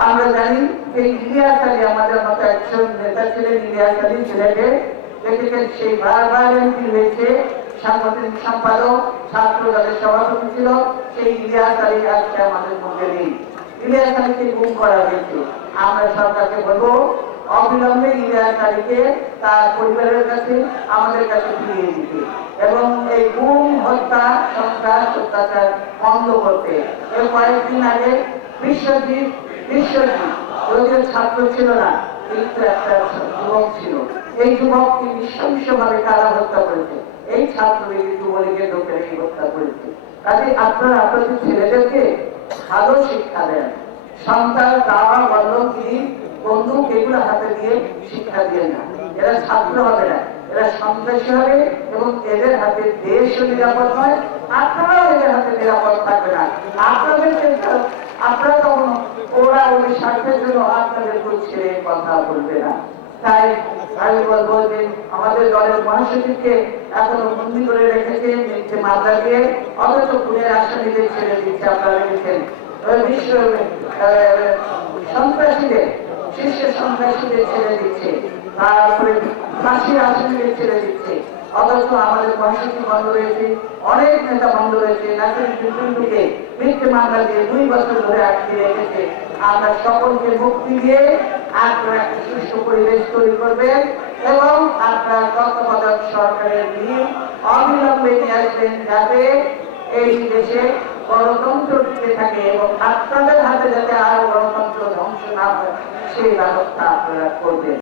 আমরা জানি যে ইলিয়াস আলী আমাদের মতো একজন নেতা ছিলেন। ইলিয়াস আলী ছেলেকে দেখেছেন, সেই বারবার এমপি হয়েছে, সাংগঠনিক সম্পাদক, ছাত্র দলের সভাপতি ছিল। সেই ইলিয়াস আলী আজকে আমাদের মধ্যে নেই। ইলিয়াস আলীকে গুম করা হয়েছে। আমরা সরকারকে বলবো অবিলম্বে ইলিয়াস আলীকে তার পরিবারের কাছে, আমাদের কাছে ফিরিয়ে দিতে এবং এই গুম, হত্যা, সন্ত্রাস, অত্যাচার বন্ধ করতে। এর কয়েকদিন আগে বিশ্বজিৎ যদিও ছাত্র ছিল না, কিন্তু একটা যুবক ছিল। এই যুবককে নৃশংসভাবে কারা হত্যা করেছে, এই ছাত্রলীগের যুবলীগের লোকের হত্যা করেছে। কাজে আপনারা আপনাদের ছেলেদেরকে ভালো শিক্ষা দেন। সন্তান, দাওয়া, বন্ধকি, বন্দুক এগুলো হাতে দিয়ে শিক্ষা দিয়ে না। এরা ছাত্র হবে না, এরা সন্ত্রাসী হবে এবং এদের হাতে দেশও নিরাপদ নয়, আপনারাও এদের হাতে নিরাপদ থাকবে না। আপনাদেরকে আপনারা তখন ওরা ওই স্বার্থের জন্য আপনাদের ছেড়ে কথা বলবে না। তাই আমি বলবো যে আমাদের দলের মহাসচিবকে এখনো বন্দি করে রেখেছে, মিথ্যে মামলা দিয়ে, অথচ খুনের আসামিদের ছেড়ে দিচ্ছে। আপনারা দেখেছেন বিশ্ব সন্ত্রাসীদের, শীর্ষ সন্ত্রাসীদের ছেড়ে দিচ্ছে, তারপরে ফাঁসির আসামিদের ছেড়ে দিচ্ছে। অথচ আমাদের মহাসচিব বন্ধ রয়েছে, অনেক নেতা বন্ধ রয়েছে। নাসিরুদ্দিনকে মিথ্যে মামলা দিয়ে 2 বছর ধরে আটকে রেখেছে। আমরা সকলকে মুক্তি দিয়ে আপনারা একটা সুষ্ঠু পরিবেশ তৈরি করবেন এবং আপনার তত্ত্বাবধায়ক সরকারের বিল অবিলম্বে নিয়ে আসবেন, যাতে এই দেশে গণতন্ত্র টিকে থাকে এবং আপনাদের হাতে যাতে আরো গণতন্ত্র ধ্বংস না হয় সেই ব্যবস্থা আপনারা করবেন।